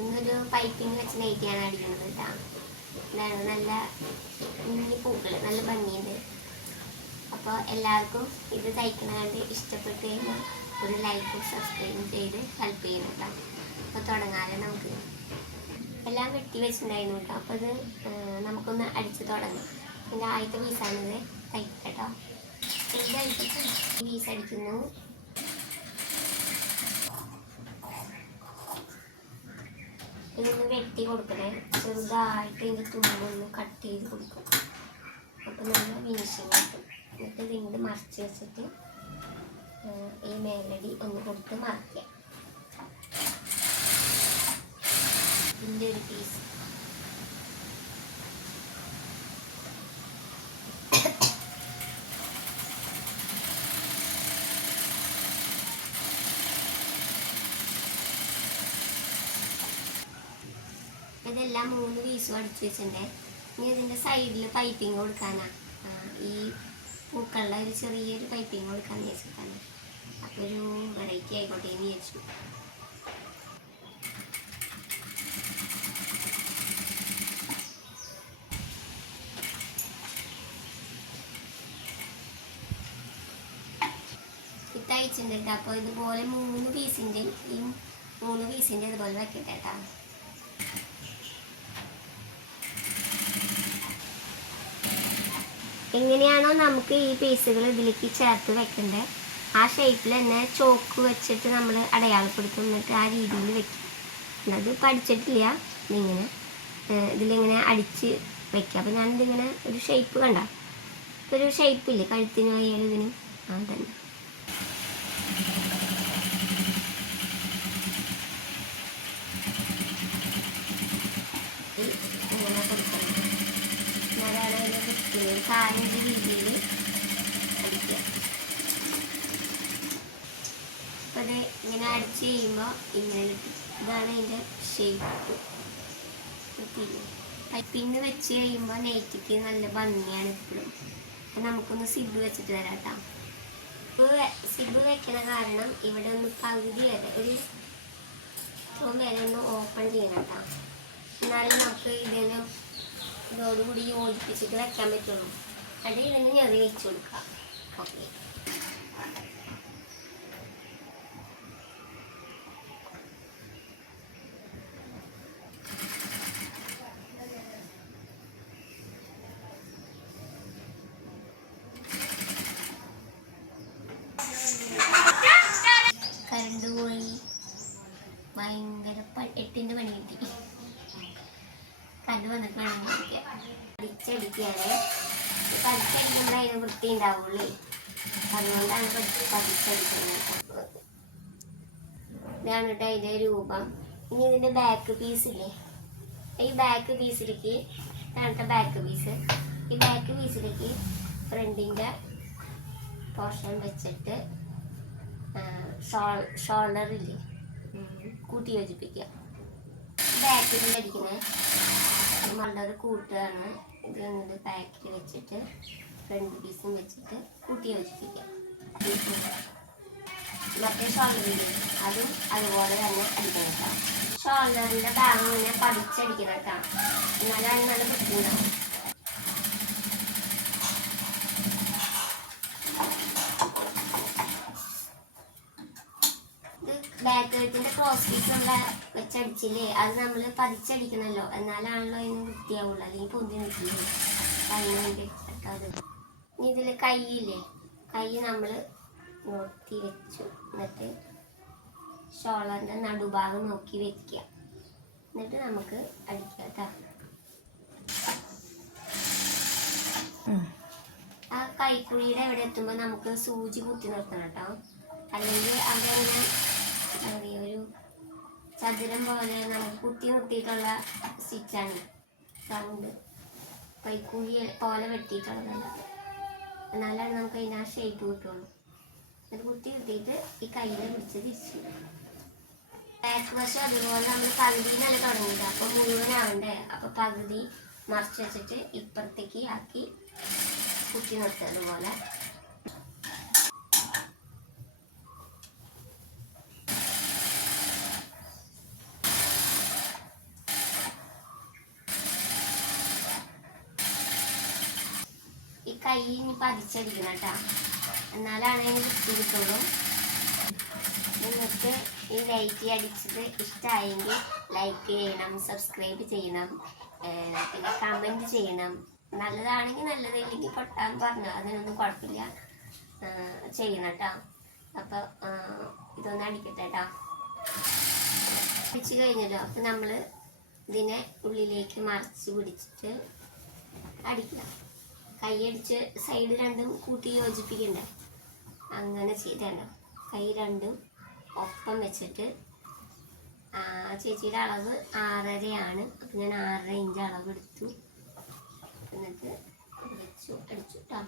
ഇന്നൊരു പൈപ്പിംഗ് വെച്ച് നെയ്റ്റിയാണ് അടിക്കുന്നത് കേട്ടോ എന്താണ് നല്ല കുഞ്ഞി പൂക്കൾ നല്ല ഭംഗിയുണ്ട്. അപ്പോൾ എല്ലാവർക്കും ഇത് തയ്ക്കണ കണ്ട് ഇഷ്ടപ്പെട്ട് കഴിഞ്ഞാൽ ഒരു ലൈക്കും സബ്സ്ക്രൈബും ചെയ്ത് ഹെൽപ്പ് ചെയ്യണം കേട്ടോ അപ്പോൾ തുടങ്ങാതെ നമുക്ക്. എല്ലാം വെട്ടി വെച്ചിട്ടുണ്ടായിരുന്നു കേട്ടോ അപ്പോൾ ഇത് നമുക്കൊന്ന് അടിച്ച് തുടങ്ങാം. എന്റെ ആദ്യത്തെ പീസാണിത് തയ്ക്കട്ടോ ഇത് അടിച്ചിട്ട് പീസ് അടിക്കുന്നു. ഇതൊന്ന് വെട്ടി കൊടുക്കണേ. ചെറുതായിട്ട് ഇതിന്റെ തുമ്പൊന്ന് കട്ട് ചെയ്ത് കൊടുക്കും. അപ്പം നമ്മൾ ഫിനിഷിങ് കിട്ടും എന്നിട്ട് ഇങ്ങോട്ട് മറിച്ച് വെച്ചിട്ട് ഈ മേലടി ഒന്ന് കൊടുത്ത് മറിക്കുക ഇതിന്റെ ഒരു പീസ് ഇതെല്ലാം മൂന്ന് പീസും അടിച്ചു വെച്ചിട്ടുണ്ടേ. ഇനി ഇതിന്റെ സൈഡിൽ പൈപ്പിംഗ് കൊടുക്കാനാ. ആ, ഈ പൂക്കളുടെ ഒരു ചെറിയൊരു പൈപ്പിംഗ് കൊടുക്കാന്ന് വെച്ചിട്ടാണ് അപ്പോൾ ഒരു വെറൈറ്റി ആയിക്കോട്ടെ എന്ന് വിചാരിച്ചു. ഇത് അയച്ചിട്ടുണ്ട് കേട്ടോ അപ്പോൾ ഇതുപോലെ മൂന്ന് പീസിന്റെ ഈ മൂന്ന് പീസിന്റെ ഇതുപോലെ വെക്കട്ടെ കേട്ടോ എങ്ങനെയാണോ നമുക്ക് ഈ പീസുകൾ ഇതിലേക്ക് ചേർത്ത് വെക്കണ്ടേ? ആ ഷേപ്പിൽ തന്നെ ചോക്ക് വെച്ചിട്ട് നമ്മൾ അടയാളപ്പെടുത്തും. എന്നിട്ട് ആ രീതിയിൽ വെക്കും. അത് പഠിച്ചിട്ടില്ല. ഇതിങ്ങനെ ഇതിലിങ്ങനെ അടിച്ച് വെക്കുക അപ്പം ഞാനിതിങ്ങനെ ഒരു ഷേപ്പ് കണ്ട? ഒരു ഷേപ്പില്ലേ കഴുത്തിനും കഴുത്തിന് ഇതിനും? ആ തന്നെ ഇങ്ങനെ കൊടുക്കണം എന്നാലാണ് അതിന്റെ കാലിന്റെ രീതിയിൽ അടിക്കുക അപ്പോൾ അത് ഇങ്ങനെ അടിച്ച് കഴിയുമ്പോൾ ഇങ്ങനെ കിട്ടും. ഇതാണ് അതിന്റെ ഷേപ്പ് പിന്നെ വെച്ച് കഴിയുമ്പോൾ നെയ്റ്റിക്ക് നല്ല ഭംഗിയാണ് അപ്പം നമുക്കൊന്ന് സിബ് വെച്ചിട്ട് തരാം കേട്ടോ. സിബ് സിബ് വെക്കണ കാരണം ഇവിടെ ഒന്ന് പകുതി വരെ ഒരു വരെ ഒന്ന് ഓപ്പൺ ചെയ്യണം കേട്ടോ. എന്നാലും നമുക്ക് ഇതിന് ഇതോടുകൂടി യോജിപ്പിച്ചിട്ട് വെക്കാൻ പറ്റുള്ളൂ. അത് ഇതിന് ഞെറി വെച്ച് കൊടുക്കാം. ഓക്കെ. കണ്ടു വന്നിട്ടാണ് കുടിക്കാൻ പതിച്ചടിക്കാതെ പതിച്ചടിക്കുമ്പോൾ അതിന് വൃത്തി ഉണ്ടാവുള്ളേ അതുകൊണ്ടാണ് പഠിച്ചടിക്കുന്നത് പതിച്ചടിക്കുന്നത് ഇതാണ് കേട്ടോ അതിന്റെ രൂപം. ഇനി ഇതിന്റെ ബാക്ക് പീസ് ഇല്ലേ? ഈ ബാക്ക് പീസിലേക്ക് ഇതാണ് ബാക്ക് പീസ് ഈ ബാക്ക് പീസിലേക്ക് ഫ്രണ്ടിന്റെ പോർഷൻ വെച്ചിട്ട് ഷോൾ ഷോൾഡറില്ലേ കൂട്ടി യോജിപ്പിക്കുക. ബാക്കിൽ അടിക്കുന്നത് ഒരു കൂട്ടാണ്. ഇത് എന്നിട്ട് പാക്കറ്റ് വെച്ചിട്ട് ഫ്രണ്ട് പീസും വെച്ചിട്ട് കൂട്ടി യോജിപ്പിക്കുക മറ്റേ ഷോൾഡറില്ലേ അതും അതുപോലെ തന്നെ അടിക്കണം ഷോൾഡറിന്റെ ഭാഗം ഇങ്ങനെ പതിച്ചടിക്കണം കേട്ടോ. എന്നാലും നല്ല വൃത്തിയുണ്ടാവും ഇത് ബാക്ക് ക്രോസ് പീസ് ഉള്ള വെച്ചടിച്ചില്ലേ? അത് നമ്മൾ പതിച്ചടിക്കണല്ലോ. എന്നാലാണല്ലോ അതിന് വൃത്തിയാവുള്ളൂ. അല്ലെങ്കിൽ പൊന്തി നിൽക്കില്ലേ? അതിന് വേണ്ടി ഇനി ഇതിൽ കൈയില്ലേ? കൈ നമ്മൾ നോക്കി വെച്ചു. എന്നിട്ട് ഷോളറിന്റെ നടുഭാഗം നോക്കി വെക്കുക. എന്നിട്ട് നമുക്ക് അടിക്കാം കേട്ടോ. ആ കൈക്കുഴിയുടെ എവിടെ എത്തുമ്പോൾ നമുക്ക് സൂചി കുത്തി നിർത്തണം കേട്ടോ. അല്ലെങ്കിൽ അതങ്ങനെ ഒരു ചതുരം പോലെ നമുക്ക് കുത്തി നിർത്തിയിട്ടുള്ള സ്റ്റിച്ചാണ് സൗണ്ട് കൈക്കൂലി പോലെ വെട്ടിയിട്ടുള്ളതല്ല എന്നാലാണ് നമുക്ക് അതിന് ആ ഷേപ്പ് കിട്ടുള്ളൂ. അത് കുത്തി നിർത്തിയിട്ട് ഈ കയ്യിൽ പിടിച്ച് തിരിച്ചു. ബാക്ക് വശം അതുപോലെ നമ്മൾ പകുതിയിലല്ല തുടങ്ങിയത്. അപ്പോൾ മുഴുവനാവണ്ടേ അപ്പോൾ പകുതി മറിച്ച് വെച്ചിട്ട് ഇപ്പുറത്തേക്ക് ആക്കി കുത്തി നിർത്തുക അതുപോലെ കൈ പതിച്ചടിക്കണം കേട്ടോ. എന്നാലാണ് അതിന് വൃത്തി നിങ്ങൾക്ക് ഈ ലൈറ്റ് അടിച്ചത് ഇഷ്ടമായെങ്കിൽ ലൈക്ക് ചെയ്യണം സബ്സ്ക്രൈബ് ചെയ്യണം പിന്നെ കമന്റ് ചെയ്യണം. നല്ലതാണെങ്കിൽ നല്ലത് ഇല്ലെങ്കിൽ പൊട്ടാൻ പറഞ്ഞു. അതിനൊന്നും കുഴപ്പമില്ല. ചെയ്യണം കേട്ടോ. അപ്പോൾ ഇതൊന്ന് അടിക്കട്ടെ കേട്ടോ. അടിച്ച് കഴിഞ്ഞല്ലോ. അപ്പം നമ്മൾ ഇതിനെ ഉള്ളിലേക്ക് മറിച്ച് പിടിച്ചിട്ട് അടിക്കണം. കൈയടിച്ച് സൈഡ് രണ്ടും കൂട്ടി യോജിപ്പിക്കണ്ടേ. അങ്ങനെ ചെയ്തേണ്ട. കൈ രണ്ടും ഒപ്പം വെച്ചിട്ട് ചേച്ചിയുടെ അളവ് ആറരയാണ്. അപ്പം ഞാൻ ആറര ഇഞ്ച് അളവ് എടുത്തു എന്നിട്ട് വെച്ചു അടിച്ചു കേട്ടോ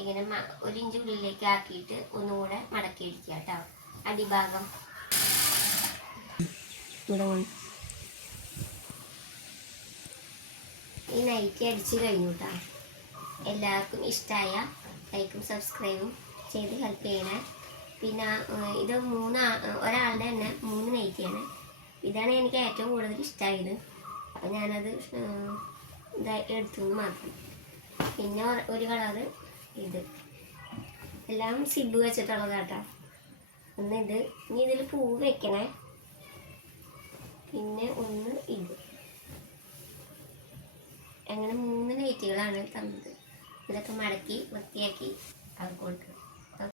ഇങ്ങനെ ഒരു ഇഞ്ച് ഉള്ളിലേക്ക് ആക്കിയിട്ട് ഒന്നുകൂടെ മടക്കി അടിക്കുക കേട്ടോ. അടിഭാഗം. ഈ നൈറ്റി അടിച്ച് കഴിഞ്ഞു കേട്ടോ. എല്ലാവർക്കും ഇഷ്ടമായ ലൈക്കും സബ്സ്ക്രൈബും ചെയ്ത് ഹെൽപ്പ് ചെയ്യണേ. പിന്നെ ഇത് മൂന്ന് ഒരാളുടെ തന്നെ മൂന്ന് നൈറ്റിയാണ്. ഇതാണ് എനിക്ക് ഏറ്റവും കൂടുതൽ ഇഷ്ടമായത് അപ്പം ഞാനത് എടുത്തു മാത്രം. പിന്നെ ഒരു കളറ് ഇത്. എല്ലാം സിബ് വെച്ചിട്ടുള്ളത് കേട്ടോ. ഒന്ന് ഇത്. ഇനി ഇതിൽ പൂവ് വെക്കണേ. പിന്നെ ഒന്ന് ഇത്. അങ്ങനെ മൂന്ന് ലൈറ്റുകളാണ് തന്നത്. ഇതൊക്കെ മടക്കി വൃത്തിയാക്കി അവർക്ക് കൊടുക്കുക.